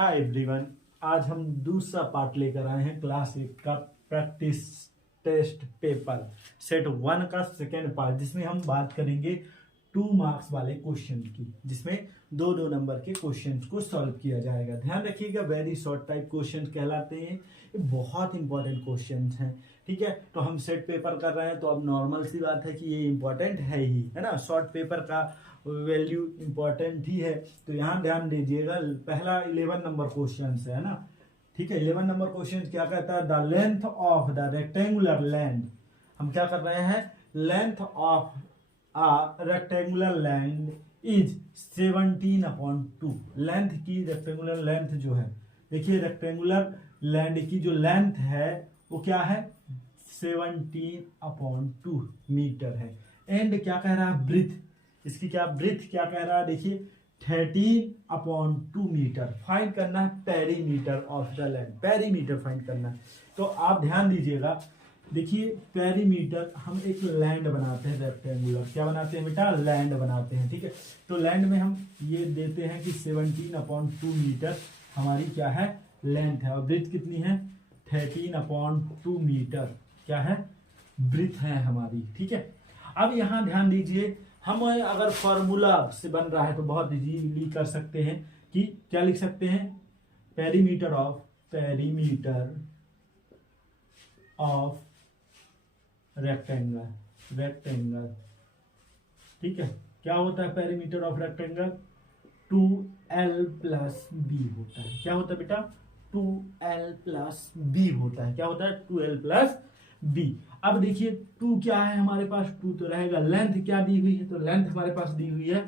Hi everyone, आज हम दूसरा पार्ट लेकर आए हैं क्लास 1 का प्रैक्टिस टेस्ट पेपर सेट 1 का सेकेंड पार्ट, जिसमें हम बात करेंगे 2 मार्क्स वाले क्वेश्चन की, जिसमें दो नंबर के क्वेश्चंस को सॉल्व किया जाएगा। ध्यान रखिएगा, वेरी शॉर्ट टाइप क्वेश्चन कहलाते हैं, ये बहुत इंपॉर्टेंट क्वेश्चंस हैं। ठीक है, तो हम सेट पेपर कर रहे हैं तो अब नॉर्मल सी बात है कि ये इंपॉर्टेंट है ही, है ना। शॉर्ट पेपर का वैल्यू इंपॉर्टेंट ही है। तो यहाँ ध्यान दीजिएगा, पहला 11 नंबर क्वेश्चन है ना। ठीक है, 11 नंबर क्वेश्चन क्या कहता है, the length of the rectangular land. हम क्या कर रहे हैं, length of a rectangular land is 17/2। Length की, रेक्टेंगुलर लेंथ जो है, देखिए रेक्टेंगुलर लैंड की जो लेंथ है वो क्या है, 17/2 मीटर है। एंड क्या कह रहा है, ब्रीथ, इसकी क्या ब्रीथ क्या कह रहा है, देखिए 13/2 मीटर। फाइंड करना है perimeter of the land, perimeter find करना है। तो आप ध्यान दीजिएगा, देखिए पेरीमीटर, हम एक लैंड बनाते हैं रेक्टेंगुलर, क्या बनाते हैं बेटा, लैंड बनाते हैं। ठीक है, तो लैंड में हम ये देते हैं कि 17/2 मीटर हमारी क्या है, लेंथ है, और ब्रीथ कितनी है, 13/2 मीटर क्या है, ब्रीथ है हमारी। ठीक है, अब यहाँ ध्यान दीजिए, हम अगर फॉर्मूला से बन रहा है तो बहुत इजीली कर सकते हैं कि क्या लिख सकते हैं, पेरीमीटर ऑफ रेक्टेंगल। ठीक है, क्या होता है perimeter of rectangle, 2l plus b होता है। क्या होता है बेटा, 2l प्लस बी होता है। क्या होता है, 2l प्लस बी। अब देखिए 2 क्या है हमारे पास, 2 तो रहेगा। लेंथ क्या दी हुई है, तो लेंथ हमारे पास दी हुई है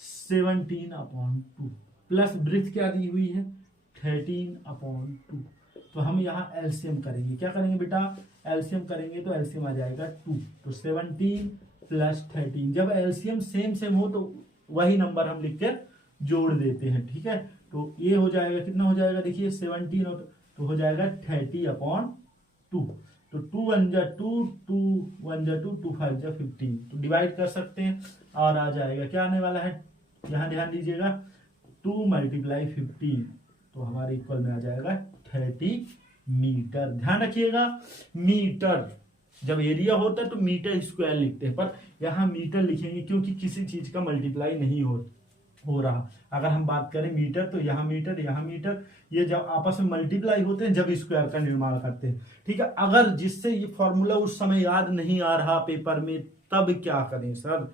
17/2 प्लस ब्रीथ क्या दी हुई है 13/2। तो हम यहाँ एलसीएम करेंगे, क्या करेंगे बेटा, एलसीएम करेंगे तो एलसीएम आ जाएगा 2, तो 17 प्लस 13। जब एलसीएम सेम हो तो वही नंबर हम लिख कर जोड़ देते हैं। ठीक है, तो ये हो जाएगा, कितना हो जाएगा, देखिए 17 तो हो जाएगा 30/2। तो 2 1 जा 2, 2 1 जा 2, 2 5 जा 15। तो डिवाइड कर सकते हैं और आ जाएगा, क्या आने वाला है, यहाँ ध्यान दीजिएगा, 2 × 15, तो हमारे इक्वल में आ जाएगा 30 मीटर। ध्यान रखिएगा, मीटर, जब एरिया होता है तो मीटर स्क्वायर लिखते हैं, पर यहाँ मीटर लिखेंगे क्योंकि किसी चीज का मल्टीप्लाई नहीं हो रहा। अगर हम बात करें मीटर, तो यहाँ मीटर, ये जब आपस में मल्टीप्लाई होते हैं जब स्क्वायर का निर्माण करते हैं। ठीक है, अगर जिससे ये फॉर्मूला उस समय याद नहीं आ रहा पेपर में, तब क्या करें सर।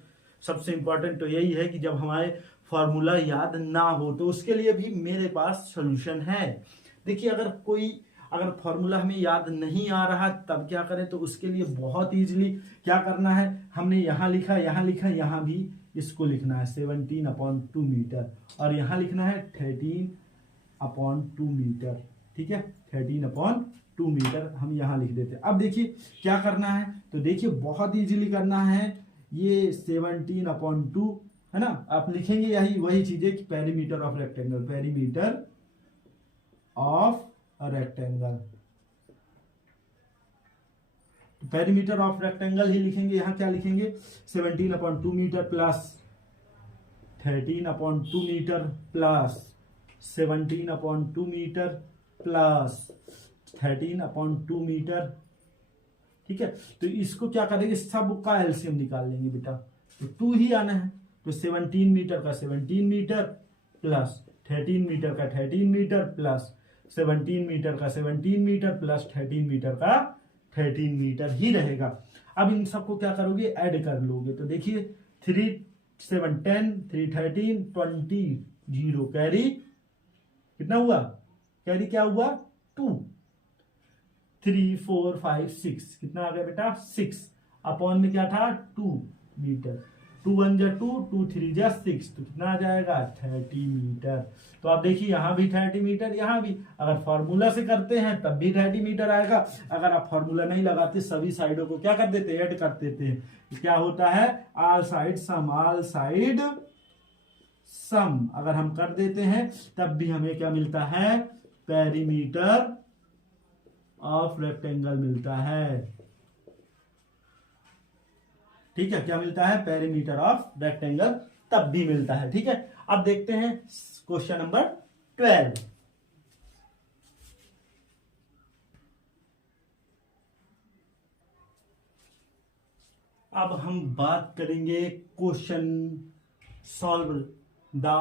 सबसे इंपॉर्टेंट तो यही है कि जब हमारे फॉर्मूला याद ना हो तो उसके लिए भी मेरे पास सोल्यूशन है। देखिए, अगर फॉर्मूला हमें याद नहीं आ रहा तब क्या करें, तो उसके लिए बहुत इजीली क्या करना है, हमने यहाँ लिखा, यहाँ भी इसको लिखना है 17/2 मीटर, और यहाँ लिखना है 13/2 मीटर। ठीक है, 13/2 मीटर हम यहाँ लिख देते हैं। अब देखिए क्या करना है, तो देखिए बहुत इजीली करना है, ये 17/2 है ना, आप लिखेंगे वही चीज है कि perimeter of rectangle, perimeter of rectangle, perimeter of rectangle ही लिखेंगे। यहाँ क्या लिखेंगे, 17/2 metre plus 13/2 metre plus 17/2 metre plus 13/2 metre. ठीक है, तो इसको क्या करेंगे, सब का एलसीएम निकाल लेंगे बेटा, तो 2 ही आना है। तो 17 मीटर का 17 मीटर प्लस 13 मीटर का 13 मीटर प्लस 17 मीटर का 17 मीटर प्लस 13 मीटर का 13 मीटर ही रहेगा। अब इन सबको क्या करोगे, ऐड कर लोगे, तो देखिए 3 7 10, 3 13, 20, 0 कैरी कितना हुआ, कैरी क्या हुआ 2, 3 4 5 6 कितना आ गया बेटा 6, अपॉन में क्या था 2 मीटर, 2 1 जा 2, 2 3 जा 6, तो कितना आ जाएगा 30 मीटर। तो आप देखिए यहाँ भी 30 मीटर, यहाँ भी अगर फॉर्मूला से करते हैं तब भी 30 मीटर आएगा। अगर आप फॉर्मूला नहीं लगाते, सभी साइडों को क्या कर देते, ऐड कर देते हैं, तो क्या होता है, ऑल साइड सम, अगर हम कर देते हैं तब भी हमें क्या मिलता है, पेरीमीटर ऑफ रेक्टेंगल मिलता है। ठीक है, क्या मिलता है, पेरीमीटर ऑफ रेक्टेंगल तब भी मिलता है। ठीक है, अब देखते हैं क्वेश्चन नंबर 12। अब हम बात करेंगे question solve the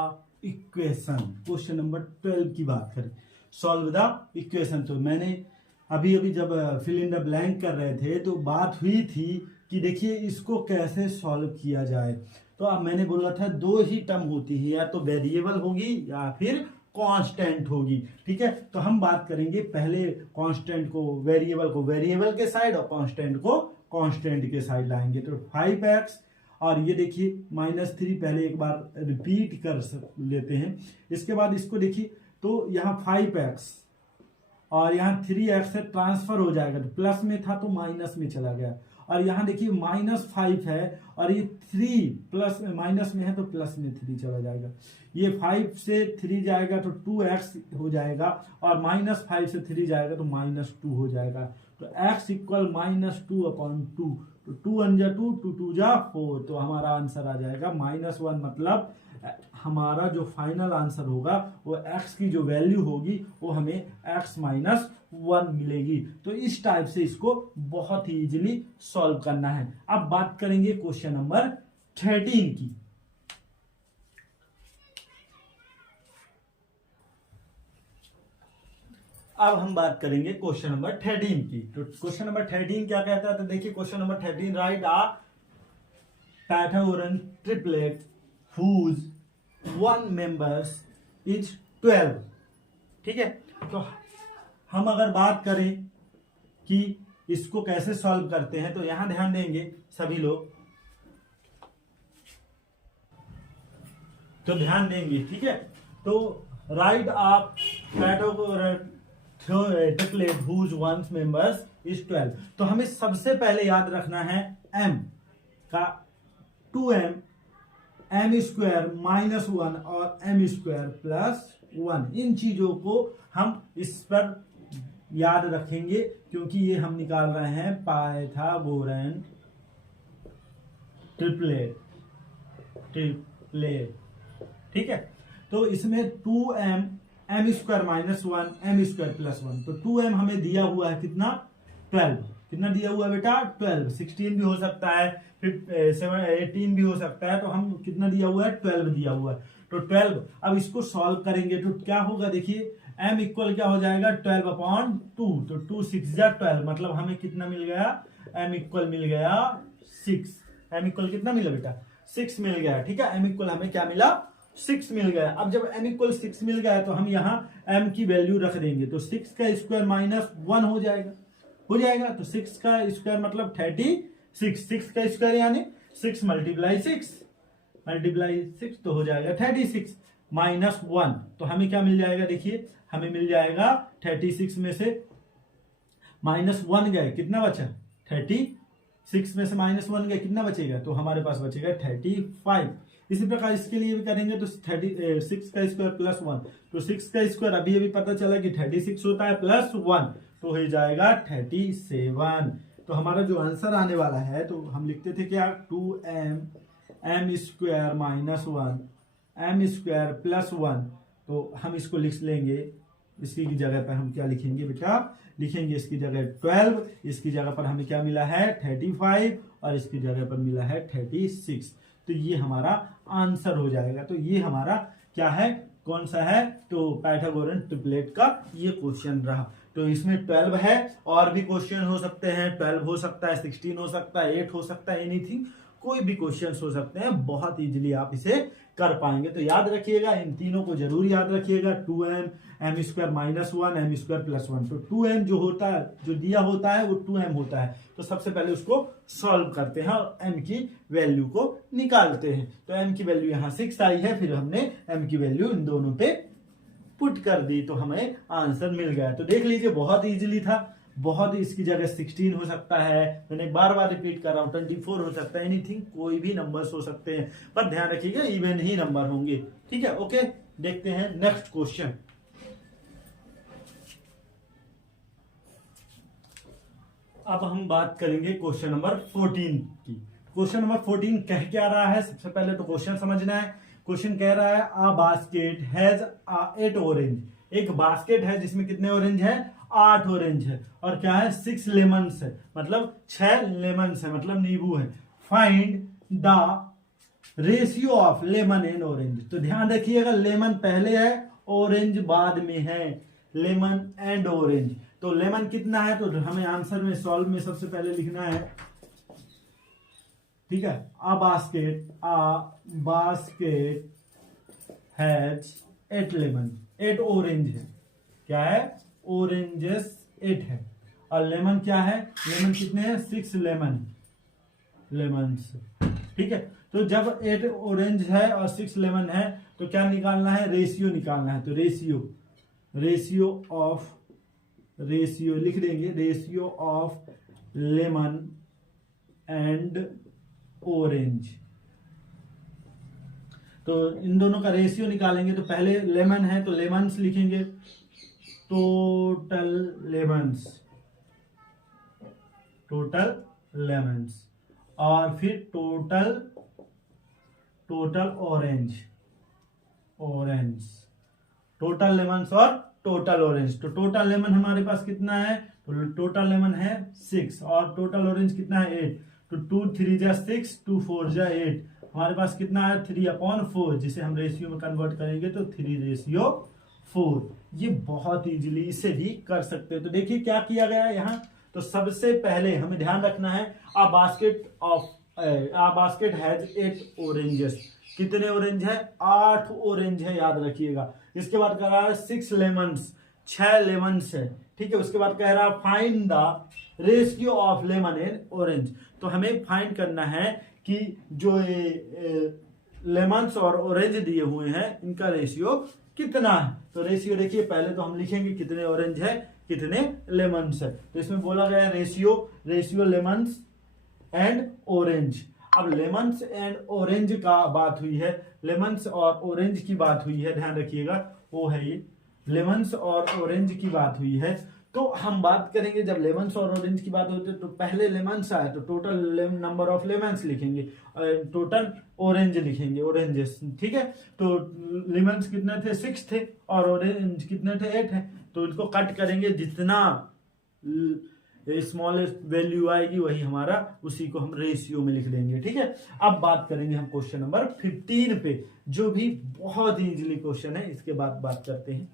equation, question number 12 की बात करें, सॉल्व द इक्वेशन। तो मैंने अभी अभी जब फिल इन द ब्लैंक कर रहे थे तो बात हुई थी कि देखिए इसको कैसे सॉल्व किया जाए। तो अब मैंने बोला था दो ही टर्म होती है, या तो वेरिएबल होगी या फिर कांस्टेंट होगी। ठीक है, तो हम बात करेंगे पहले कांस्टेंट को, वेरिएबल को वेरिएबल के साइड और कांस्टेंट को कांस्टेंट के साइड लाएंगे। तो 5x और ये देखिए -3 पहले एक बार रिपीट कर लेते हैं। इसके बाद इसको देखिए तो यहाँ 5x और यहाँ 3x से ट्रांसफर हो जाएगा, तो प्लस में था तो माइनस में चला गया। और यहाँ देखिए -5 है और ये 3 प्लस माइनस में है तो प्लस में 3 चला जाएगा। ये 5 से 3 जाएगा तो 2x हो जाएगा और -5 से 3 जाएगा तो -2 हो जाएगा। तो x इक्वल -2/2, तो 2 1 जा 2, 2 2 जा 4, तो हमारा आंसर आ जाएगा -1। मतलब हमारा जो फाइनल आंसर होगा वो x की जो वैल्यू होगी वो हमें x -1 मिलेगी। तो इस टाइप से इसको बहुत ही इजीली सॉल्व करना है। अब बात करेंगे क्वेश्चन नंबर 13 की। अब हम बात करेंगे क्वेश्चन नंबर 13 की। तो क्वेश्चन नंबर 13 क्या कहता है, तो देखिए question number 13, write a Pythagorean triplet whose one members is 12। ठीक है, तो हम अगर बात करें कि इसको कैसे सॉल्व करते हैं तो यहां ध्यान देंगे सभी लोग, तो ध्यान देंगे। ठीक है, तो write a Pythagorean triplet whose one members is 12। तो हमें सबसे पहले याद रखना है m का 2m m² -1 और m² +1, इन चीजों को हम इस पर याद रखेंगे क्योंकि ये हम निकाल रहे हैं पाइथागोरन ट्रिपलेट। ठीक है, तो इसमें 2m m² -1 m² +1, तो 2m हमें दिया हुआ है कितना, 12। कितना दिया हुआ है बेटा, 12। 16 भी हो सकता है, फिर 18 भी हो सकता है, तो हम कितना दिया हुआ है, 12 दिया हुआ है। तो 12, अब इसको सॉल्व करेंगे तो क्या होगा, देखिए m इक्वल क्या हो जाएगा, 12/2, तो 2 6 जा 12, मतलब हमें कितना मिल गया, m इक्वल मिल गया 6। m इक्वल कितना मिला बेटा, 6 मिल गया। ठीक है, m इक्वल हमें क्या मिला, 6 मिल गया। अब जब m इक्वल 6 मिल गया तो हम यहाँ m की वैल्यू रख देंगे, तो 6 का स्क्वायर -1 हो जाएगा, तो 6 का स्क्वायर मतलब 36, 6 का स्क्वायर यानी 6 मल्टीप्लाई 6 तो हो जाएगा 36 -1, तो हमें क्या मिल जाएगा, देखिए हमें मिल जाएगा 36 में से -1 गए, कितना बचा, 36 में से -1 गए, कितना बचेगा, तो हमारे पास बचेगा 35। इसी प्रकार इसके लिए भी करेंगे तो 36 का स्क्वायर +1, तो 6 का स्क्वायर अभी पता चला कि 36 होता है +1, तो हो जाएगा 37। तो हमारा जो आंसर आने वाला है, तो हम लिखते थे क्या, 2m m² -1 m² +1, तो हम इसको लिख लेंगे, इसकी जगह पर हम क्या लिखेंगे बेटा, लिखेंगे इसकी जगह 12, इसकी जगह पर हमें क्या मिला है 35 और इसकी जगह पर मिला है 36, तो ये हमारा आंसर हो जाएगा। तो ये हमारा क्या है, कौन सा है, तो पाइथागोरन ट्रिपलेट का ये क्वेश्चन रहा। तो इसमें 12 है, और भी क्वेश्चन हो सकते हैं, 12 हो सकता है, 16 हो सकता है, 8 हो सकता है, एनीथिंग, कोई भी क्वेश्चन हो सकते हैं, बहुत इजीली आप इसे कर पाएंगे। तो याद रखिएगा, इन तीनों को जरूर याद रखिएगा, 2m m² -1 m² +1। तो 2m जो होता है, जो दिया होता है वो 2m होता है, तो सबसे पहले उसको सॉल्व करते हैं और m की वैल्यू को निकालते हैं। तो m की वैल्यू यहाँ 6 आई है, फिर हमने m की वैल्यू इन दोनों पे पुट कर दी, तो हमें आंसर मिल गया। तो देख लीजिए बहुत इजीली था, बहुत, इसकी जगह 16 हो सकता है, मैंने बार बार रिपीट कर रहा हूं, 24 हो सकता है, एनीथिंग, कोई भी नंबर्स हो सकते हैं, पर ध्यान रखिएगा इवन ही नंबर होंगे। ठीक है, ओके, देखते हैं नेक्स्ट क्वेश्चन। अब हम बात करेंगे क्वेश्चन नंबर 14 की। क्वेश्चन नंबर 14 कह क्या रहा है, सबसे पहले तो क्वेश्चन समझना है। क्वेश्चन कह रहा है अ बास्केट हैज 8 ऑरेंज, एक बास्केट है जिसमें कितने ऑरेंज है, 8 ऑरेंज है, और क्या है 6 लेमन्स है, मतलब 6 लेमन्स है, मतलब नींबू है। Find the ratio of lemon and orange. तो ध्यान रखिएगा, लेमन पहले है, ऑरेंज बाद में है, लेमन एंड ऑरेंज। तो लेमन कितना है, तो हमें आंसर में सॉल्व में सबसे पहले लिखना है, ठीक है, a basket has 8 lemon, 8 orange है, क्या है, ऑरेंजेस 8 है, और लेमन क्या है, लेमन कितने हैं, 6 लेमन्स, ठीक है। तो जब 8 ऑरेंज है और 6 लेमन है तो क्या निकालना है, रेशियो निकालना है। तो रेशियो लिख देंगे, ratio of lemon and orange. तो इन दोनों का रेशियो निकालेंगे। तो पहले लेमन है तो लेमन्स लिखेंगे, टोटल लेमन्स, और फिर टोटल ऑरेंज, टोटल लेमन्स और टोटल ऑरेंज। तो टोटल लेमन हमारे पास कितना है, तो टोटल लेमन है 6 और टोटल ऑरेंज कितना है 8। तो 2 3 जा 6, 2 4 जा 8, हमारे पास कितना है 3/4, जिसे हम रेशियो में कन्वर्ट करेंगे तो 3/4। ये बहुत इजीली इसे भी कर सकते हैं। तो देखिए क्या किया गया है यहाँ। तो सबसे पहले हमें ध्यान रखना है, a basket हैज 8 ऑरेंजेस। कितने ऑरेंज है, 8 ऑरेंज है, याद रखिएगा। इसके बाद कह रहा है 6 लेमन्स, 6 लेमन्स है, ठीक है। उसके बाद कह रहा है find the ratio of lemon and orange. तो हमें फाइंड करना है कि जो लेमन्स और ऑरेंज दिए हुए हैं इनका रेशियो कितना है। तो रेशियो देखिए, पहले तो हम लिखेंगे कितने ऑरेंज है, कितने लेमन्स है। तो इसमें बोला गया है रेशियो लेमन्स एंड ऑरेंज। अब लेमन्स एंड ऑरेंज का बात हुई है, लेमन्स और ऑरेंज की बात हुई है, ध्यान रखिएगा, वो है ये लेमन्स और ऑरेंज की बात हुई है। तो हम बात करेंगे, जब लेमन्स और ऑरेंज की बात होती है तो पहले लेमन्स आए तो टोटल नंबर ऑफ लेमन्स लिखेंगे, टोटल ऑरेंज लिखेंगे, ऑरेंजेस, ठीक है। तो लेमन्स कितने थे, 6 थे, और ऑरेंज कितने थे, 8 है। तो इनको कट करेंगे, जितना स्मॉलेस्ट वैल्यू आएगी वही हमारा, उसी को हम रेशियो में लिख देंगे, ठीक है। अब बात करेंगे हम क्वेश्चन नंबर 15 पे, जो भी बहुत ही इजीली क्वेश्चन है। इसके बाद बात करते हैं,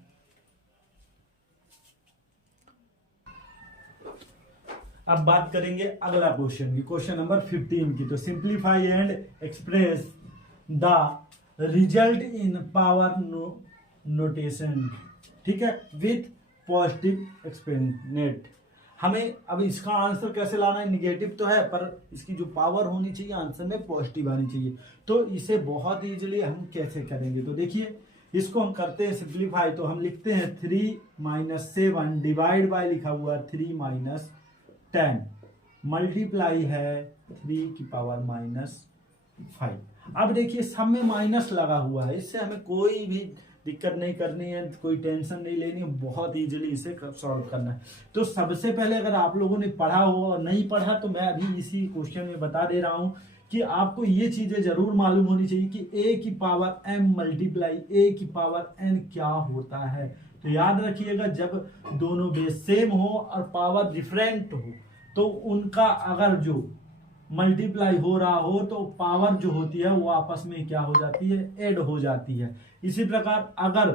अब बात करेंगे अगला क्वेश्चन की, क्वेश्चन नंबर 15 की। तो simplify and express the result in power notation, ठीक है, विथ पॉजिटिव एक्सपोनेंट। हमें अब इसका आंसर कैसे लाना है, निगेटिव तो है पर इसकी जो पावर होनी चाहिए आंसर में पॉजिटिव आनी चाहिए। तो इसे बहुत इजीली हम कैसे करेंगे, तो देखिए इसको हम करते हैं सिंप्लीफाई। तो हम लिखते हैं 3 - 7 डिवाइड बाय, लिखा हुआ 3 - 10, मल्टीप्लाई है 3 की पावर -5। अब देखिए सब में माइनस लगा हुआ है, इससे हमें कोई भी दिक्कत नहीं करनी है, कोई टेंशन नहीं लेनी है, बहुत इजीली इसे सॉल्व करना है। तो सबसे पहले अगर आप लोगों ने पढ़ा हो और नहीं पढ़ा तो मैं अभी इसी क्वेश्चन में बता दे रहा हूं कि आपको ये चीजें जरूर मालूम होनी चाहिए कि a की पावर m मल्टीप्लाई a की पावर n क्या होता है। तो याद रखिएगा, जब दोनों बेस सेम हो और पावर डिफरेंट हो तो उनका अगर जो मल्टीप्लाई हो रहा हो तो पावर जो होती है वो आपस में क्या हो जाती है, ऐड हो जाती है। इसी प्रकार अगर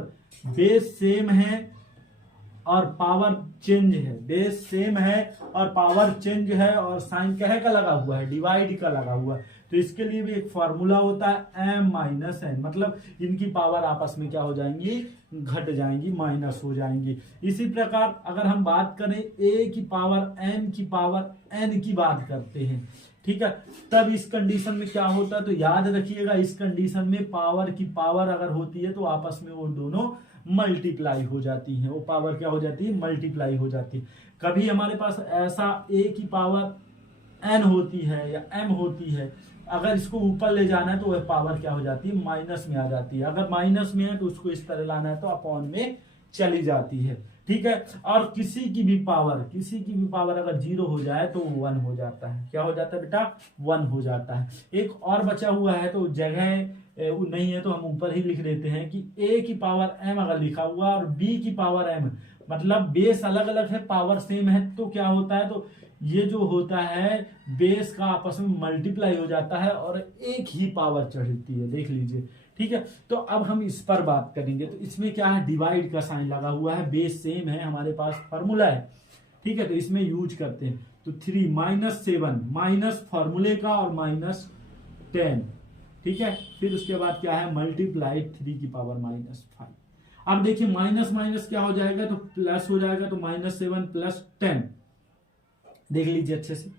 बेस सेम है और पावर चेंज है, बेस सेम है और पावर चेंज है और साइन कहे का लगा हुआ है, डिवाइड का लगा हुआ है, तो इसके लिए भी एक फॉर्मूला होता है m - n, मतलब इनकी पावर आपस में क्या हो जाएंगी, घट जाएंगी, माइनस हो जाएंगी। इसी प्रकार अगर हम बात करें a की पावर m की पावर n की बात करते हैं, ठीक है, तब इस कंडीशन में क्या होता है, तो याद रखिएगा इस कंडीशन में पावर की पावर अगर होती है तो आपस में वो दोनों मल्टीप्लाई हो जाती है, वो पावर क्या हो जाती है, मल्टीप्लाई हो जाती है। कभी हमारे पास ऐसा a की पावर n होती है या m होती है, अगर इसको ऊपर ले जाना है तो वह पावर क्या हो जाती है, माइनस में आ जाती है। अगर माइनस में है तो उसको इस तरह लाना है तो अपॉन में चली जाती है, ठीक है। और किसी की भी पावर अगर 0 हो जाए तो 1 हो जाता है, क्या हो जाता है बेटा, 1 हो जाता है। एक और बचा हुआ है तो जगह नहीं है तो हम ऊपर ही लिख देते हैं कि a की पावर m अगर लिखा हुआ और b की पावर m, मतलब बेस अलग अलग है पावर सेम है, तो क्या होता है, तो ये जो होता है बेस का आपस में मल्टीप्लाई हो जाता है और एक ही पावर चढ़ती है, देख लीजिए। ठीक है, तो अब हम इस पर बात करेंगे। तो इसमें क्या है, डिवाइड का साइन लगा हुआ है, बेस सेम है, हमारे पास फॉर्मूला है। ठीक है, तो इसमें यूज करते हैं। तो 3 -7 माइनस फॉर्मूले का और -10। ठीक है, फिर उसके बाद क्या है, मल्टीप्लाई 3 की पावर -5। अब देखिए माइनस माइनस क्या हो जाएगा, तो प्लस हो जाएगा। तो -7 + 10, देख लीजिए अच्छे से,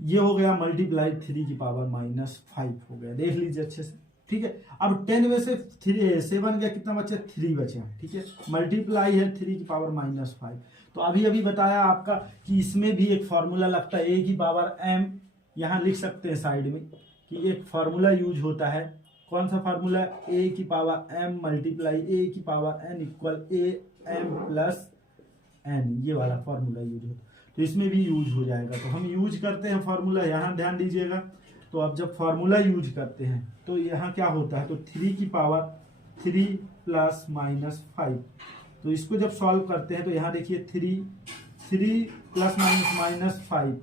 ये हो गया मल्टीप्लाई 3 की पावर -5 हो गया, देख लीजिए अच्छे से। ठीक है, अब 10 में से 7 गया, कितना बचा, 3 बचा। ठीक है, मल्टीप्लाई है 3 की पावर -5। तो अभी अभी बताया आपका कि इसमें भी एक फॉर्मूला लगता है, a की पावर m, यहां लिख सकते हैं साइड में कि एक फॉर्मूला यूज होता है। कौन सा फॉर्मूला, a की पावर m मल्टीप्लाई a की power n equal am plus n, ये वाला फॉर्मूला यूज होता है। तो इसमें भी यूज हो जाएगा। तो हम यूज करते हैं फॉर्मूला, यहाँ ध्यान दीजिएगा। तो अब जब फॉर्मूला यूज करते हैं तो यहाँ क्या होता है, तो 3 की पावर 3 + -5। तो इसको जब सॉल्व करते हैं तो यहाँ देखिए 3 ± -5,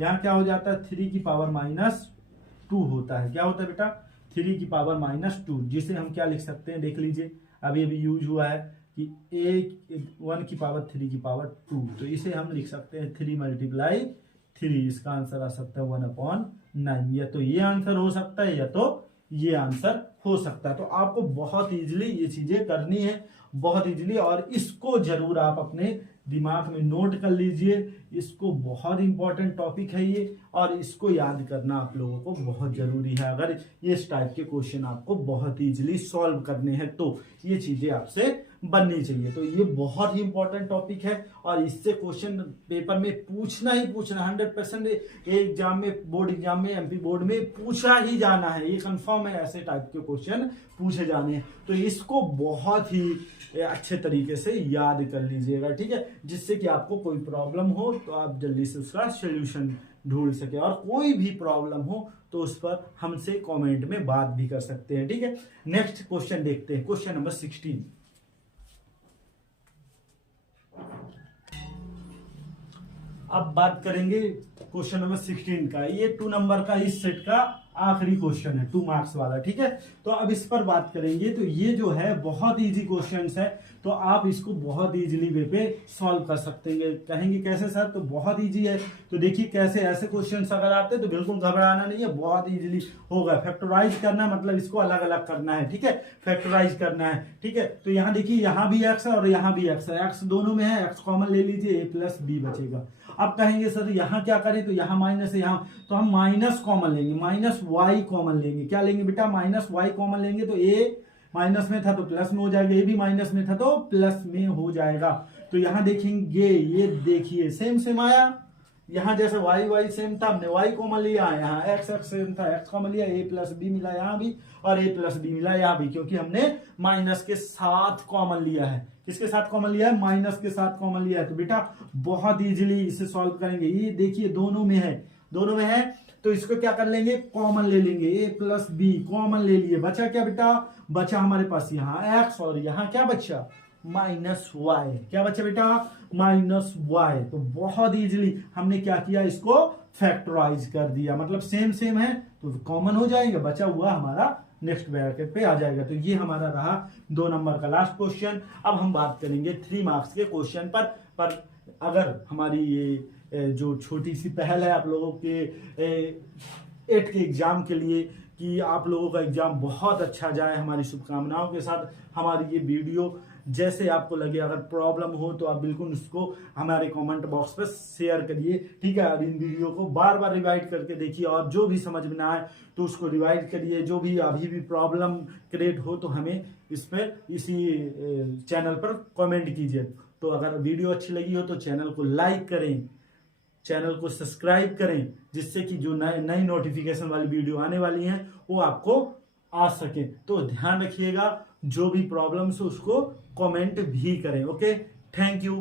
यहाँ क्या हो जाता है, 3 की पावर -2 होता है। क्या होता है बेटा, 3 की पावर -2, जिसे हम क्या लिख सकते हैं, देख लीजिए अभी अभी यूज हुआ है कि 1 की पावर 3 की पावर 2। तो इसे हम लिख सकते हैं 3 × 3। इसका आंसर आ सकता है 1/9। या तो ये आंसर हो सकता है या तो ये आंसर हो सकता है। तो आपको बहुत इजीली ये चीजें करनी है, बहुत इजीली, और इसको जरूर आप अपने दिमाग में नोट कर लीजिए। इसको बहुत इंपॉर्टेंट टॉपिक है ये, और इसको याद करना आप लोगों को बहुत जरूरी है। अगर ये इस टाइप के क्वेश्चन आपको बहुत इजीली सॉल्व करने हैं तो ये चीजें आपसे बननी चाहिए। तो ये बहुत ही इंपॉर्टेंट टॉपिक है, और इससे क्वेश्चन पेपर में पूछना ही पूछना 100%। एग्जाम में, बोर्ड एग्जाम में, एमपी बोर्ड में पूछा ही जाना है, ये कंफर्म है, ऐसे टाइप के क्वेश्चन पूछे जाने हैं। तो इसको बहुत ही अच्छे तरीके से याद कर लीजिएगा। ठीक है, जिससे कि आपको कोई प्रॉब्लम हो तो आप जल्दी से उसका सोल्यूशन ढूंढ सके, और कोई भी प्रॉब्लम हो तो उस पर हमसे कमेंट में बात भी कर सकते हैं। ठीक है, नेक्स्ट क्वेश्चन देखते हैं, क्वेश्चन नंबर 16। अब बात करेंगे क्वेश्चन नंबर 16 का। ये 2 नंबर का इस सेट का आखिरी क्वेश्चन है, 2 मार्क्स वाला। ठीक है, तो अब इस पर बात करेंगे। तो ये जो है बहुत इजी क्वेश्चंस है, तो आप इसको बहुत इजीली वे पे सॉल्व कर सकते हैं। कहेंगे कैसे सर, तो बहुत इजी है। तो देखिए कैसे, ऐसे क्वेश्चंस अगर आते हैं तो बिल्कुल घबराना नहीं है, बहुत इजीली होगा। फैक्टराइज करना मतलब इसको अलग अलग करना है। ठीक है, फैक्टराइज करना है। ठीक है, तो यहाँ देखिए, यहाँ भी x है और यहाँ भी x है, x दोनों में है, x कॉमन ले लीजिए, a + b बचेगा। अब कहेंगे सर यहाँ क्या करें, तो यहाँ माइनस है, यहाँ तो हम माइनस कॉमन लेंगे, -y कॉमन लेंगे। क्या लेंगे बेटा, -y कॉमन लेंगे। तो a माइनस में था तो प्लस में हो जाएगा, ये भी माइनस में था तो प्लस में हो जाएगा। तो यहाँ देखेंगे, ये देखिए सेम सेम आया, यहाँ जैसे y सेम था, हमने y कॉमन लिया, यहाँ x सेम था, x कॉमन लिया, a + b मिला यहाँ भी, और a + b मिला यहाँ भी, क्योंकि हमने माइनस के साथ कॉमन लिया है। किसके साथ कॉमन लिया है, माइनस के साथ कॉमन लिया है। तो बेटा बहुत इजीली इसे सॉल्व करेंगे। ये देखिए दोनों में है, दोनों में है, तो इसको क्या कर लेंगे, कॉमन ले लेंगे, a + b कॉमन ले लिए। बचा क्या बेटा, बचा हमारे पास यहाँ x, और यहाँ क्या बचा, -y। क्या बचा बेटा, -y। तो बहुत इजीली हमने क्या किया, इसको फैक्टराइज कर दिया, मतलब सेम सेम है तो कॉमन हो जाएगा, बचा हुआ हमारा नेक्स्ट ब्रैकेट पे आ जाएगा। तो ये हमारा रहा 2 नंबर का लास्ट क्वेश्चन। अब हम बात करेंगे 3 मार्क्स के क्वेश्चन पर अगर हमारी ये जो छोटी सी पहल है आप लोगों के 8 के एग्जाम के लिए, कि आप लोगों का एग्जाम बहुत अच्छा जाए, हमारी शुभकामनाओं के साथ हमारी ये वीडियो जैसे आपको लगे, अगर प्रॉब्लम हो तो आप बिल्कुल उसको हमारे कमेंट बॉक्स पर शेयर करिए। ठीक है, अब इन वीडियो को बार बार रिवाइड करके देखिए, और जो भी समझ में ना आए तो उसको रिवाइड करिए। जो भी अभी भी प्रॉब्लम क्रिएट हो तो हमें इस पर, इसी चैनल पर कमेंट कीजिए। तो अगर वीडियो अच्छी लगी हो तो चैनल को लाइक करें, चैनल को सब्सक्राइब करें, जिससे कि जो नई नोटिफिकेशन वाली वीडियो आने वाली हैं वो आपको आ सके। तो ध्यान रखिएगा, जो भी प्रॉब्लम्स हो उसको कमेंट भी करें। Okay, thank you.